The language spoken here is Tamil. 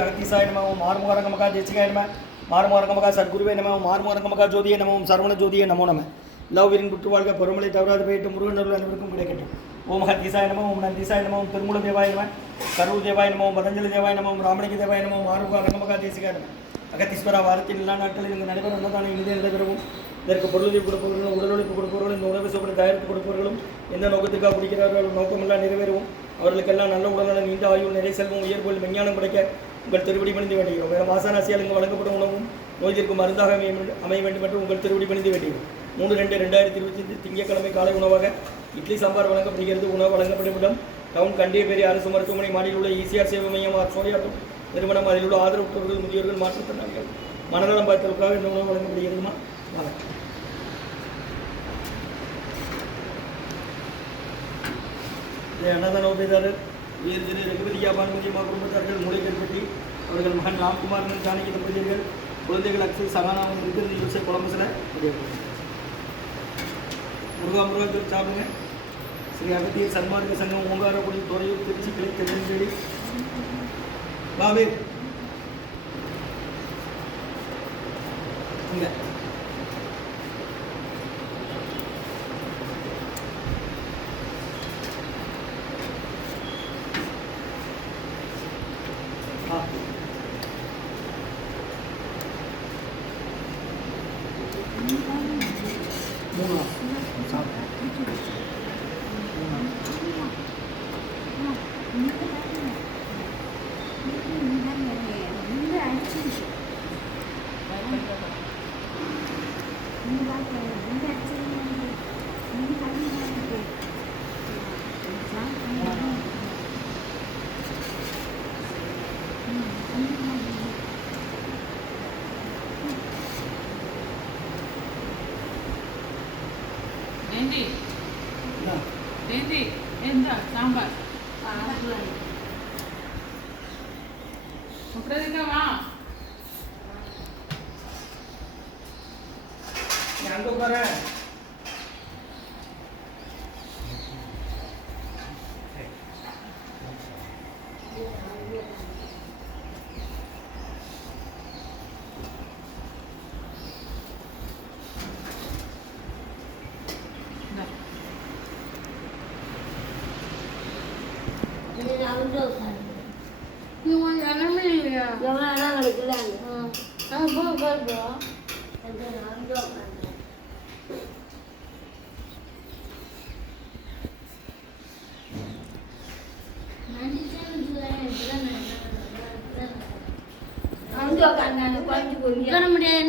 अगतीसाय नमः ओम मारमोरंगमका जयसिकाय नमः मारमोरंगमका सद्गुरुवे नमः ओम मारमोरंगमका ज्योतिये नमः ओम सरवण ज्योतिये नमो नमः लववीरिन पुट्टुवाळ्ग परमले तवराद पेट मुरुगनरुल अनवरुक्कुम किडकट्टुम ओम हतीसाय नमः ओम नंदीसाय नमः ओम तिरुमूल देवाय नमः करूर देवाय नमः ओम पतंजलि देवाय नमः ओम रामणिक देवाय नमः ओम मारमोरंगमका जयसिकाय नमः अगतीश्वर वारत्तिल எல்லா நாட்களிலும் இங்கு நடைபெறும் அன்னதானம் இனிதே நடைபெறவும் இதற்கு பொருளுதவி கொடுப்பவர்களும் உடலுழைப்பு கொடுப்பவர்களும் இந்த உணவு சோப்பனை தயாரித்து கொடுப்பவர்களும் எந்த நோக்கத்துக்காக பிடிக்கிறார்களோ நோக்கமெல்லாம் நிறைவேறும் அவர்களுக்கெல்லாம் நல்ல உடல்நலம் நீண்ட ஆயுள் நிறை செல்வம் உயர்வுகள் விஞ்ஞானம் கிடைக்க உங்கள் திருவடி பணிந்து வேண்டுகிறோம். வேறு மாசாராசியால் இங்கு வழங்கப்படும் உணவும் நோய் தீர்க்கும் மருந்தாக அமைய வேண்டும் என்று உங்கள் திருவடி பணிந்து வேண்டுகிறோம். 3/2/2025 திங்கட்கிழமை காலை உணவாக இட்லி சாம்பார் வழங்கப்படுகிறது. உணவு வழங்கப்படும் இடம் டவுன் கண்டியப்பேரி அரசு மருத்துவமனை மாடியில் உள்ள ஈசிஆர் சேவை மையம் சோழியாட்டம் நிறுவனம். அதில் உள்ள ஆதரவுற்றவர்கள் முதியோர்கள் மாற்றுத்திறனாளிகள் மனநலம் பார்த்தலுக்காக இந்த உணவு வழங்கப்படுகிறதுமா. அன்னதான உபயதாரர் உயர் திரு ரகுபதியா பானுமதியம்மா குடும்பத்தார்கள் மூளை கற்பட்டி அவர்கள் மகன் ராம்குமாரன் ஜானகி தம்பதியர்கள் குழந்தைகள் அக்ஷய் சகானாமன் இருக்கிறது யூசை குழம்புசில் முருகாமுருகாத்தூர் சாப்பிடுங்க. ஸ்ரீ அகத்தியர் சன்மார்க்க சங்கம் ஓங்காரக்குடி துறையூர் திருச்சி கிளை திருநெல்வேலி பாவே இங்கே சாம்பார் அங்க பாரு முடியாது